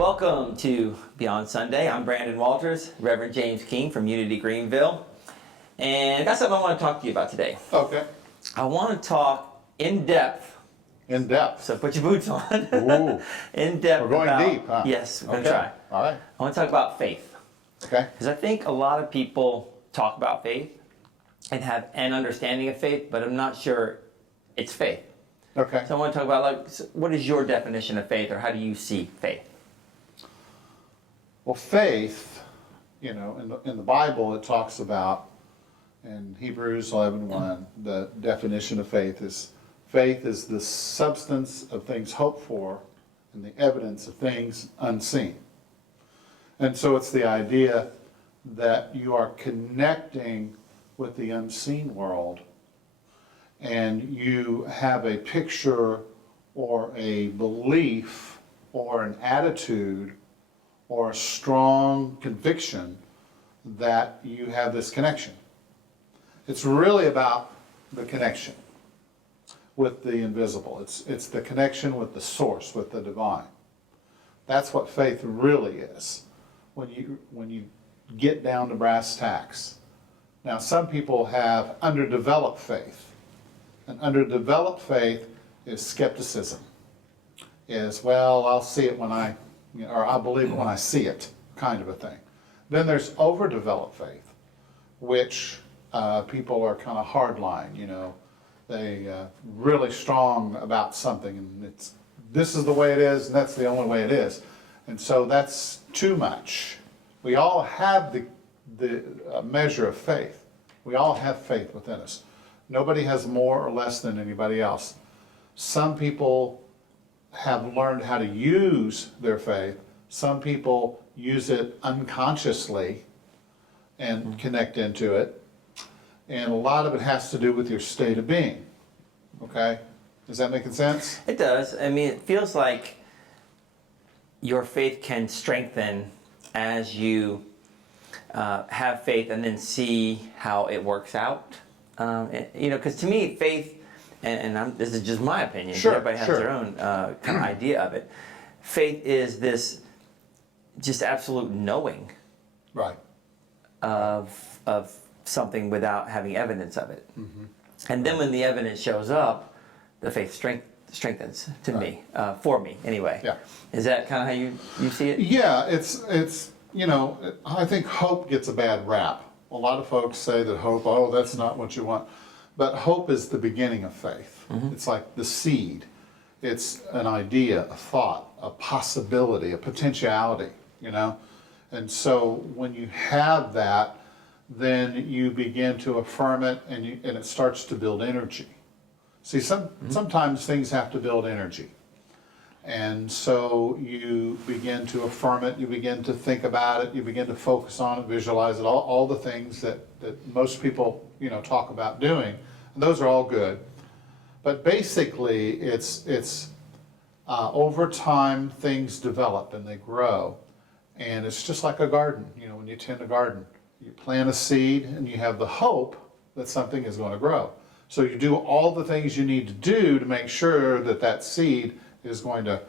Welcome to Beyond Sunday. I'm Brandon Walters, Reverend James King from Unity Greenville. And I got something I want to talk to you about today. Okay. I want to talk in depth. In depth. So put your boots on. Ooh. In depth. We're going about, deep, huh? Yes, we're going Okay. to try. All right. I want to talk about faith. Okay. Because I think a lot of people talk about faith and have an understanding of faith, but I'm not sure it's faith. Okay. So I want to talk about, what is your definition of faith, or how do you see faith? Well, faith, in the Bible, it talks about, in Hebrews 11:1, the definition of faith is the substance of things hoped for and the evidence of things unseen. And so it's the idea that you are connecting with the unseen world, and you have a picture or a belief or an attitude or a strong conviction that you have this connection. It's really about the connection with the invisible. It's the connection with the source, with the divine. That's what faith really is when you get down to brass tacks. Now, some people have underdeveloped faith. And underdeveloped faith is skepticism. Is, well, I'll see it when or I'll believe it when I see it, kind of a thing. Then there's overdeveloped faith, which people are kind of hardline, They really strong about something, and this is the way it is, and that's the only way it is. And so that's too much. We all have the measure of faith. We all have faith within us. Nobody has more or less than anybody else. Some people have learned how to use their faith. Some people use it unconsciously and connect into it. And a lot of it has to do with your state of being. Okay? Is that making sense? It does. I mean, it feels like your faith can strengthen as you have faith and then see how it works out. Because to me, faith, and this is just my opinion, Sure, everybody has their own kind of idea of it. Faith is this just absolute knowing Right. of something without having evidence of it. Mm-hmm. And then when the evidence shows up, the faith strengthens to me, for me anyway. Yeah. Is that kind of how you see it? Yeah, it's I think hope gets a bad rap. A lot of folks say that hope, that's not what you want. But hope is the beginning of faith. Mm-hmm. It's like the seed. It's an idea, a thought, a possibility, a potentiality, And so when you have that, then you begin to affirm it, and it starts to build energy. See, sometimes things have to build energy. And so you begin to affirm it, you begin to think about it, you begin to focus on it, visualize it, all the things that most people, talk about doing. And those are all good. But basically, it's over time, things develop and they grow. And it's just like a garden, when you tend a garden. You plant a seed and you have the hope that something is going to grow. So you do all the things you need to do to make sure that seed is going to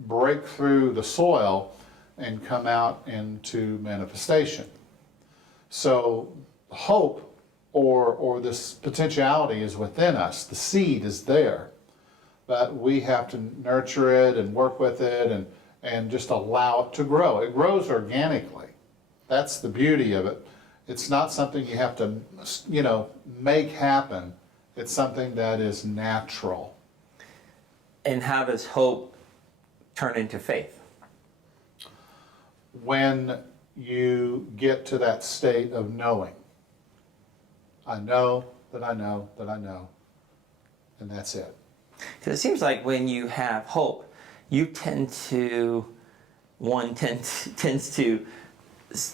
break through the soil and come out into manifestation. So hope or this potentiality is within us. The seed is there, but we have to nurture it and work with it and just allow it to grow. It grows organically. That's the beauty of it. It's not something you have to, make happen. It's something that is natural. And how does hope turn into faith? When you get to that state of knowing. I know that I know that I know, and that's it. Because it seems like when you have hope, you tends to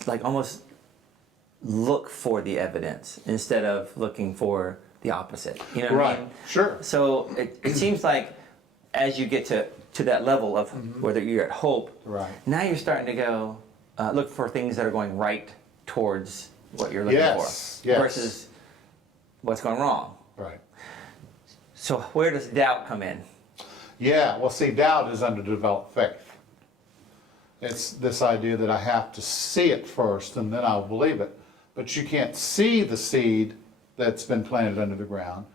like almost look for the evidence instead of looking for the opposite. You know what I mean? Sure. So it seems like as you get to that level of whether you're at hope, Right. now you're starting to go look for things that are going right towards what you're looking for versus what's going wrong. Right. So where does doubt come in? Yeah, well, see, doubt is underdeveloped faith. It's this idea that I have to see it first and then I'll believe it. But you can't see the seed that's been planted under the ground.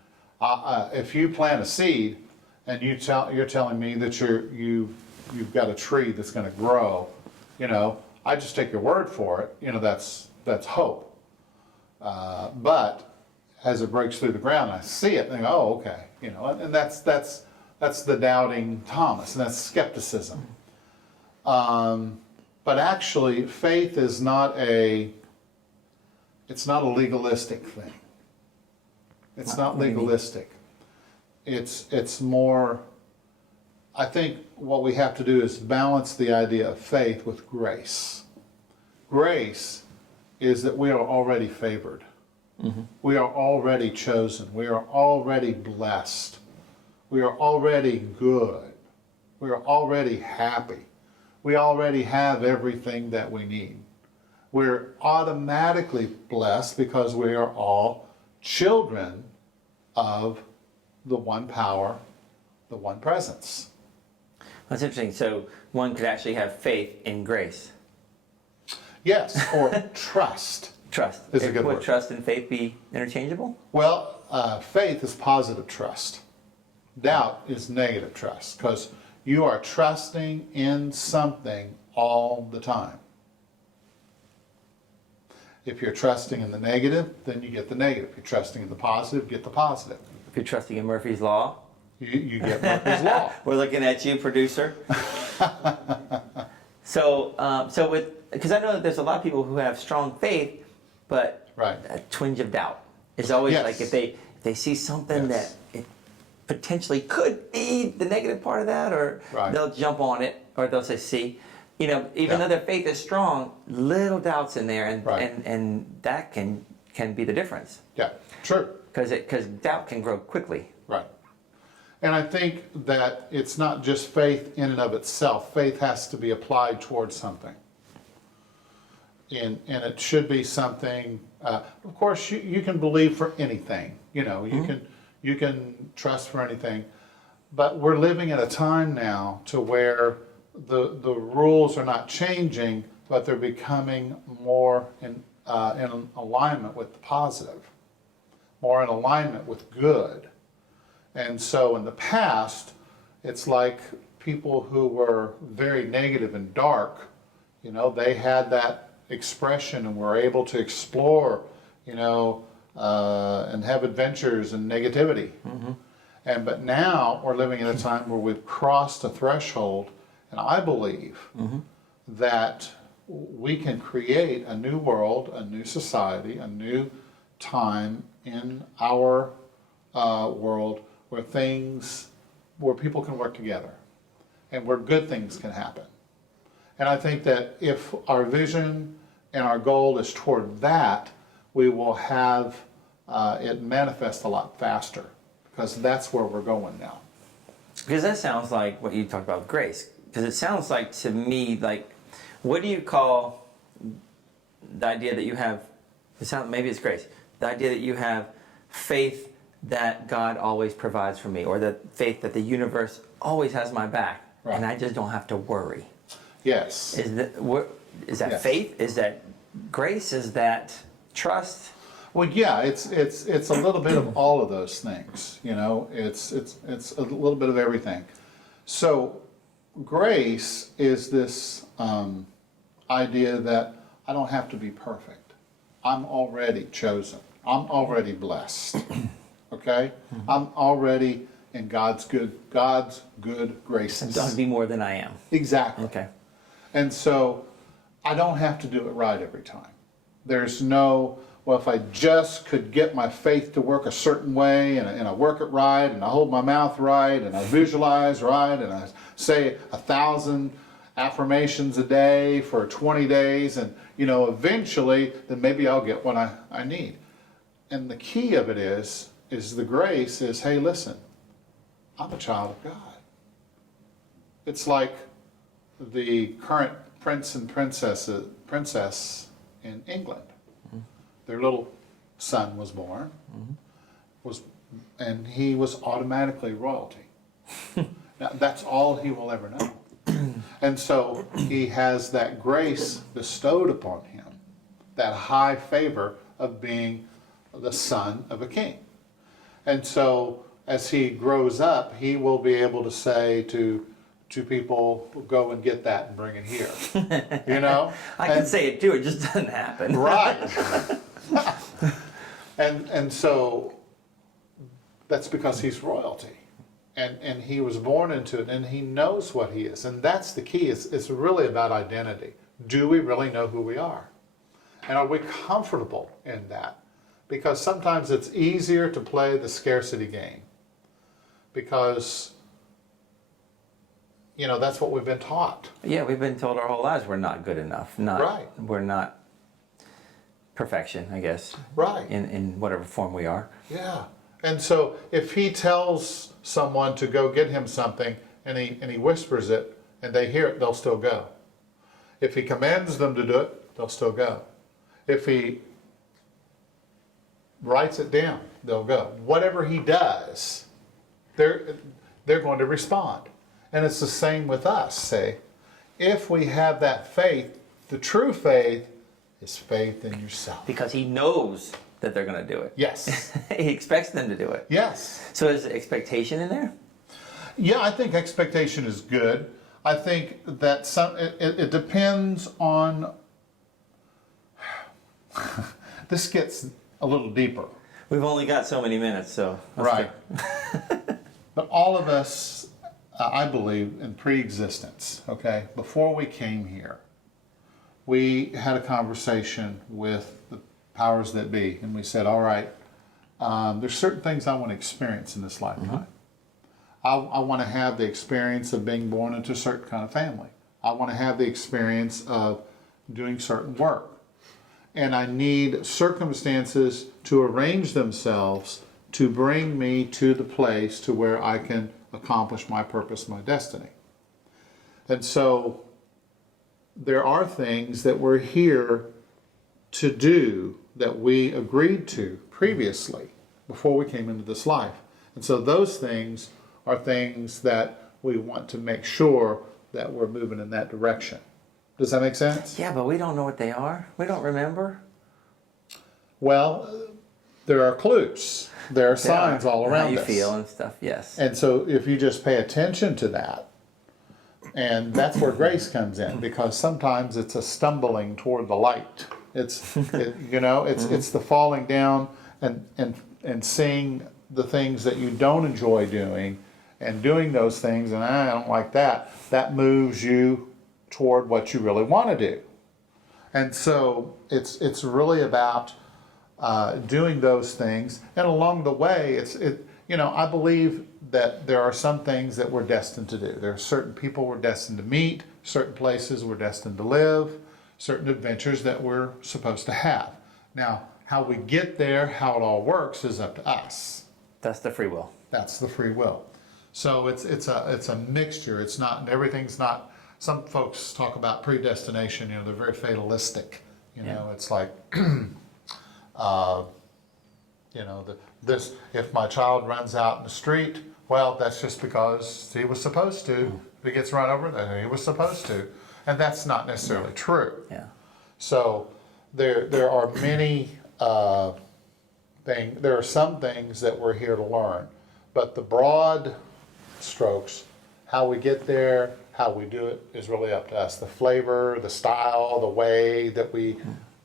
If you plant a seed and you're telling me that you've got a tree that's going to grow, I just take your word for it. That's hope. But as it breaks through the ground, I see it and I go, oh, okay. And that's the doubting Thomas, and that's skepticism. But actually, faith is it's not a legalistic thing. It's not legalistic. It's more, I think what we have to do is balance the idea of faith with grace. Grace is that we are already favored. Mm-hmm. We are already chosen. We are already blessed. We are already good. We are already happy. We already have everything that we need. We're automatically blessed because we are all children of the one power, the one presence. That's interesting. So one could actually have faith in grace. Yes, or trust. Trust. Is a good word. Would trust and faith be interchangeable? Well, faith is positive trust. Doubt is negative trust, because you are trusting in something all the time. If you're trusting in the negative, then you get the negative. If you're trusting in the positive, get the positive. If you're trusting in Murphy's Law, you get Murphy's Law. We're looking at you, producer. Because I know that there's a lot of people who have strong faith, but right. a twinge of doubt is always Yes. like if they see something Yes. that it potentially could be the negative part of that, or Right. they'll jump on it, or they'll say, see, even though their faith is strong, little doubts in there, and Right. and that can be the difference. Yeah, true. Because doubt can grow quickly. Right. And I think that it's not just faith in and of itself. Faith has to be applied towards something. And it should be something, of course, you can believe for anything. You can trust for anything. But we're living at a time now to where the rules are not changing, but they're becoming more in alignment with the positive, more in alignment with good. And so in the past, it's like people who were very negative and dark, they had that expression and were able to explore, and have adventures and negativity. Mm-hmm. But now we're living in a time where we've crossed a threshold, and I believe mm-hmm. that we can create a new world, a new society, a new time in our world where people can work together and where good things can happen. And I think that if our vision and our goal is toward that, we will have it manifest a lot faster, because that's where we're going now. Because that sounds like what you talked about, grace. Because it sounds like to me, like, what do you call the idea that you have, maybe it's grace, the idea that you have faith that God always provides for me, or the faith that the universe always has my back, right. And I just don't have to worry. Yes. Is that yes. faith? Is that grace? Is that trust? Well, yeah, it's a little bit of all of those things. It's a little bit of everything. So grace is this idea that I don't have to be perfect. I'm already chosen. I'm already blessed. Okay? Mm-hmm. I'm already in God's good graces. Don't be more than I am. Exactly. Okay. And so I don't have to do it right every time. There's no, well, if I just could get my faith to work a certain way, and I work it right, and I hold my mouth right, and I visualize right, and I say 1,000 affirmations a day for 20 days, and eventually then maybe I'll get what I need. And the key of it is the grace is, hey, listen, I'm a child of God. It's like the current prince and princess in England. Mm-hmm. Their little son was born, mm-hmm. And he was automatically royalty. Now, that's all he will ever know. And so he has that grace bestowed upon him, that high favor of being the son of a king. And so as he grows up, he will be able to say to people, go and get that and bring it here. You know? I can say it too, it just doesn't happen. Right. and so that's because he's royalty. And he was born into it, and he knows what he is. And that's the key. It's really about identity. Do we really know who we are? And are we comfortable in that? Because sometimes it's easier to play the scarcity game. Because, you know, that's what we've been taught. Yeah, we've been told our whole lives we're not good enough. Right. We're not perfection, I guess. Right. In whatever form we are. Yeah. And so if he tells someone to go get him something and he whispers it and they hear it, they'll still go. If he commands them to do it, they'll still go. If he writes it down, they'll go. Whatever he does, they're going to respond. And it's the same with us, say. If we have that faith, the true faith is faith in yourself. Because he knows that they're going to do it. Yes. He expects them to do it. Yes. So is expectation in there? Yeah, I think expectation is good. I think that it depends on. This gets a little deeper. We've only got so many minutes, so. Right. But all of us, I believe, in pre-existence, okay, before we came here, we had a conversation with the powers that be, and we said, all right, there's certain things I want to experience in this lifetime. I want to have the experience of being born into a certain kind of family. I want to have the experience of doing certain work. And I need circumstances to arrange themselves to bring me to the place to where I can accomplish my purpose, my destiny. And so there are things that we're here to do that we agreed to previously before we came into this life. And so those things are things that we want to make sure that we're moving in that direction. Does that make sense? Yeah, but we don't know what they are. We don't remember. Well, there are clues. There are signs all around us. How you feel and stuff, yes. And so if you just pay attention to that, and that's where grace comes in, because sometimes it's a stumbling toward the light. It's the falling down and seeing the things that you don't enjoy doing and doing those things, and I don't like that. That moves you toward what you really want to do. And so it's really about doing those things, and along the way, I believe that there are some things that we're destined to do. There are certain people we're destined to meet, certain places we're destined to live, certain adventures that we're supposed to have. Now, how we get there, how it all works, is up to us. That's the free will. That's the free will. So it's a mixture. It's not, everything's not. Some folks talk about predestination. They're very fatalistic. It's like. This, if my child runs out in the street, well, that's just because he was supposed to. If he gets run over, then he was supposed to. And that's not necessarily true. Yeah. So there are many things, there are some things that we're here to learn. But the broad strokes, how we get there, how we do it, is really up to us. The flavor, the style, the way that we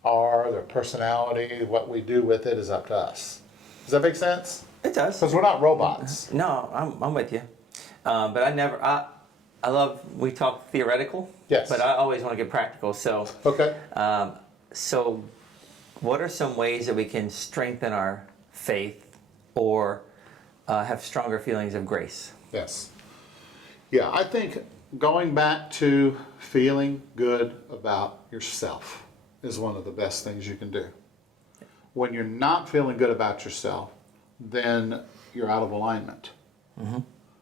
are, their personality, what we do with it is up to us. Does that make sense? It does. Because we're not robots. No, I'm with you. But I love, we talk theoretical. Yes. But I always want to get practical. So, Okay. So what are some ways that we can strengthen our faith or have stronger feelings of grace? Yes. Yeah, I think going back to feeling good about yourself is one of the best things you can do. When you're not feeling good about yourself, then you're out of alignment. Mm-hmm.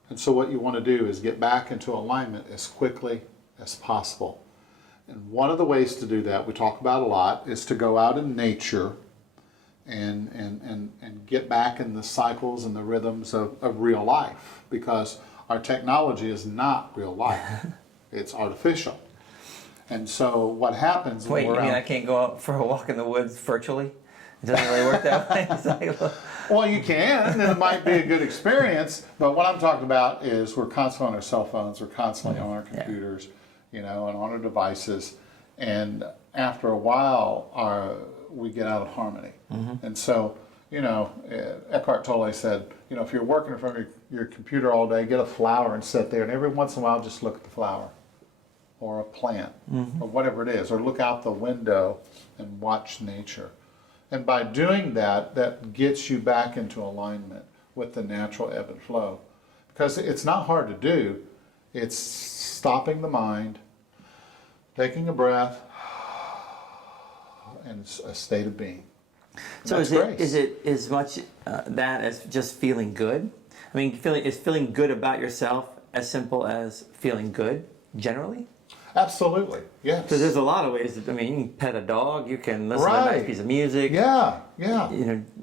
And so what you want to do is get back into alignment as quickly as possible. And one of the ways to do that, we talk about a lot, is to go out in nature and get back in the cycles and the rhythms of real life, because our technology is not real life. It's artificial. And so what happens when Wait, you we're mean out, I can't go out for a walk in the woods virtually? It doesn't really work that way. It's like, well, well, you can, and it might be a good experience, but what I'm talking about is we're constantly on our cell phones, we're constantly on our computers, and on our devices, and after a while, we get out of harmony. And so, Eckhart Tolle said, if you're working in front of your computer all day, get a flower and sit there, and every once in a while, just look at the flower, or a plant, or whatever it is, or look out the window and watch nature. And by doing that, that gets you back into alignment with the natural ebb and flow. Because it's not hard to do. It's stopping the mind, taking a breath, and it's a state of being. And so that's is it as much that as just feeling good? I mean, is feeling good about yourself as simple as feeling good generally? Absolutely, yes. So there's a lot of ways. You can pet a dog. You can listen to a nice piece of music. Yeah.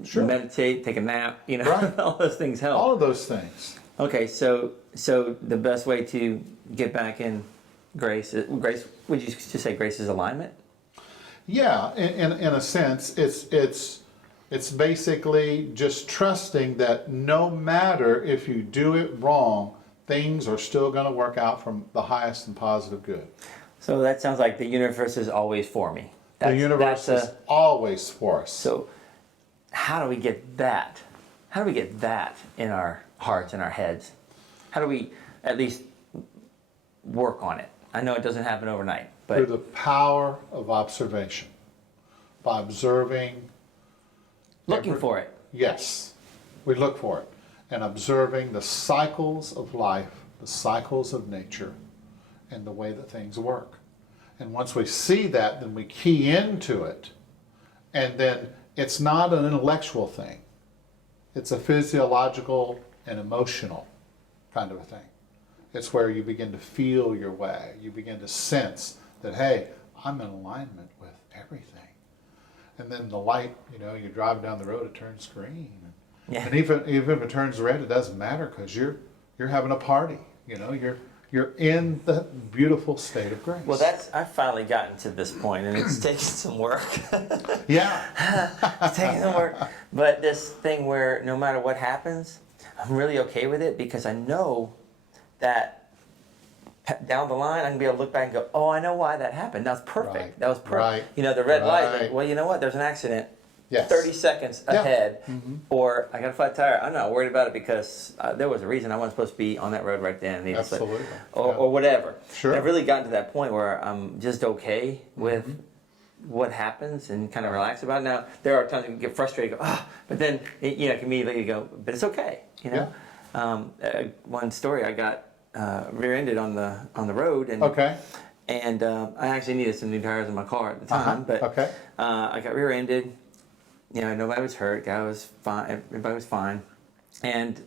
Sure. Meditate, take a nap. Right. All those things help. All of those things. Okay, so the best way to get back in grace, would you just say grace is alignment? Yeah, in a sense, it's basically just trusting that no matter if you do it wrong, things are still going to work out from the highest and positive good. So that sounds like the universe is always for me. The universe is always for us. So how do we get that? How do we get that in our hearts and our heads? How do we at least work on it? I know it doesn't happen overnight, but through the power of observation, by observing. Looking for it. Yes, we look for it. And observing the cycles of life, the cycles of nature, and the way that things work. And once we see that, then we key into it. And then it's not an intellectual thing. It's a physiological and emotional kind of a thing. It's where you begin to feel your way. You begin to sense that, hey, I'm in alignment with everything. And then the light, you're driving down the road, it turns green. Yeah. And even if it turns red, it doesn't matter because you're having a party. You're in the beautiful state of grace. Well, I've finally gotten to this point, and it's taken some work. Yeah. It's taking some work. But this thing where no matter what happens, I'm really okay with it because I know that down the line, I'm going to be able to look back and go, oh, I know why that happened. That was perfect. Right. That was perfect. Right. The red light, Right. well, you know what? There's an accident. Yes. 30 seconds Yeah. ahead, Mm-hmm. or I got a flat tire. I'm not worried about it because there was a reason I wasn't supposed to be on that road right then. Absolutely. Or whatever. Sure. I've really gotten to that point where I'm just okay with what happens and kind of relax about it. Now, there are times you can get frustrated, go, but then, it can immediately go, but it's okay, One story, I got rear-ended on the road, and Okay. and I actually needed some new tires in my car at the time, but Okay. I got rear-ended. Nobody was hurt. Guy was fine. Everybody was fine. And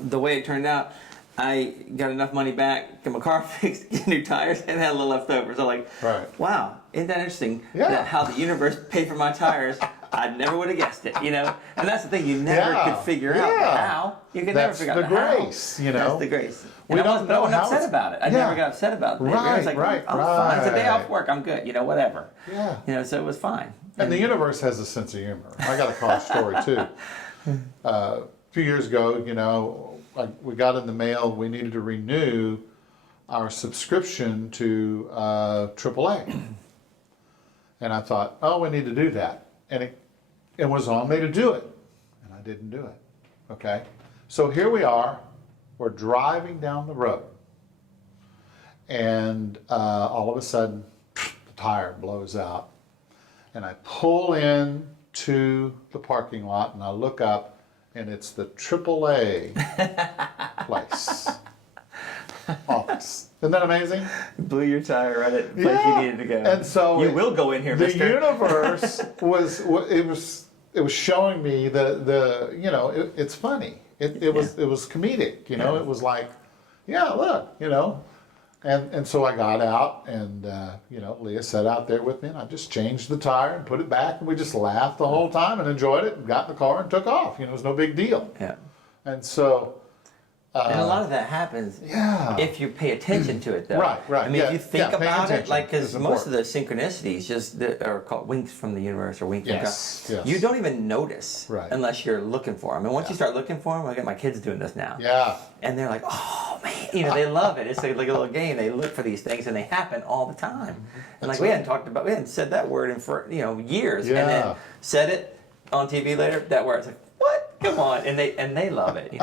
the way it turned out, I got enough money back, get my car fixed, get new tires, and had a little left over. So Right. wow, isn't that interesting? Yeah. That how the universe paid for my tires. I never would have guessed it, And that's the thing, you never could figure out the how. You could never figure out the grace, how. That's the grace. We And don't know I wasn't how upset it's- about it. I Yeah. never got upset about it. I was like, Right, I'm fine. It's a day off right. work. I'm good. Whatever. Yeah. So it was fine. And the universe has a sense of humor. I got a car story too. A few years ago, we got in the mail, we needed to renew our subscription to AAA. And I thought, we need to do that. And it was on me to do it. And I didn't do it. Okay? So here we are. We're driving down the road. And all of a sudden, the tire blows out. And I pull in to the parking lot and I look up and it's the AAA place. Office. Isn't that amazing? Blew your tire right at the place you needed to go. And so you will go in here, the mister. universe was showing me it's funny. It was comedic, It was like, look, And so I got out and, Leah sat out there with me and I just changed the tire and put it back and we just laughed the whole time and enjoyed it and got in the car and took off. It was no big deal. Yeah. And so And a lot of that happens if you pay attention to it, though. Right. I mean, if you think paying about it, attention like, because is most of important. the synchronicities are called winks from the universe or winks from God. Yes. You don't even notice Right. unless you're looking for them. And once you start looking for them, I get my kids doing this now. Yeah. And they're like, oh, man, they love it. It's like a little game. They look for these things, and they happen all the time. And like, we hadn't said that word in for, years. Yeah. And then said it on TV later, that word. It's like, what? Come on, and they love it,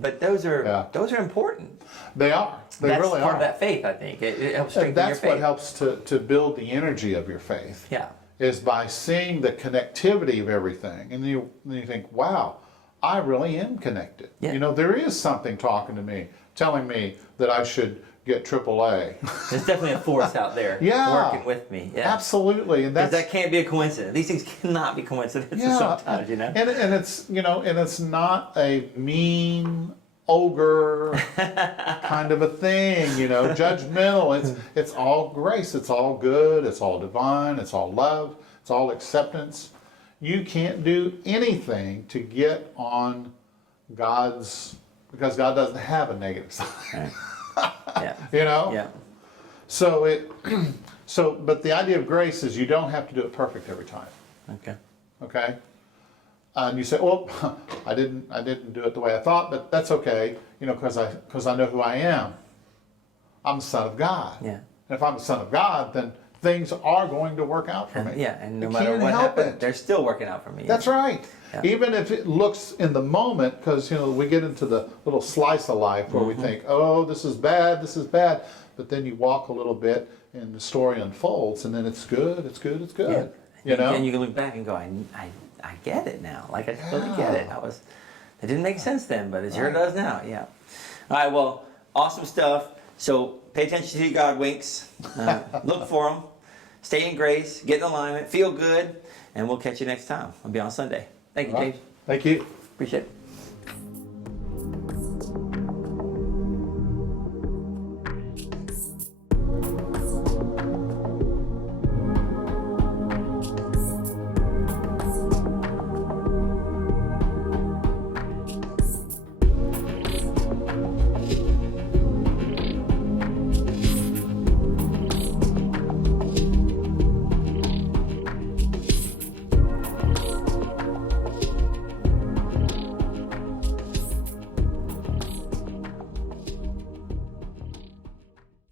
but those are important. They are. They That's really part are. of that faith, I think. It helps strengthen And that's your what faith. helps to build the energy of your faith. Yeah. Is by seeing the connectivity of everything, and you think, wow, I really am connected. Yeah. There is something talking to me, telling me that I should get AAA. There's definitely a force out there working with me. Yeah. Absolutely, and 'Cause that can't be a coincidence. These things cannot be coincidences sometimes, And it's not a mean ogre kind of a thing, judgmental. It's all grace. It's all good. It's all divine. It's all love. It's all acceptance. You can't do anything to get on because God doesn't have a negative side. Right. Yeah. Yeah. So but the idea of grace is you don't have to do it perfect every time. Okay. Okay? And you say, well, I didn't do it the way I thought, but that's okay, because I know who I am. I'm the Son of God. Yeah. And if I'm the Son of God, then things are going to work out for me. Yeah, and no You matter can't what help happens, it. they're still working out for me. That's right. Yeah. Even if it looks in the moment, because we get into the little slice of life where we think, oh, this is bad, but then you walk a little bit and the story unfolds, and then it's good. Yeah. And you can look back and go, I get it now. Like, I totally get it. It didn't make sense then, but it sure does now. Yeah. All right, well, awesome stuff. So pay attention to God winks. Look for them. Stay in grace. Get in alignment. Feel good. And we'll catch you next time. I'll be on Sunday. Thank you, James. Thank you. Appreciate it.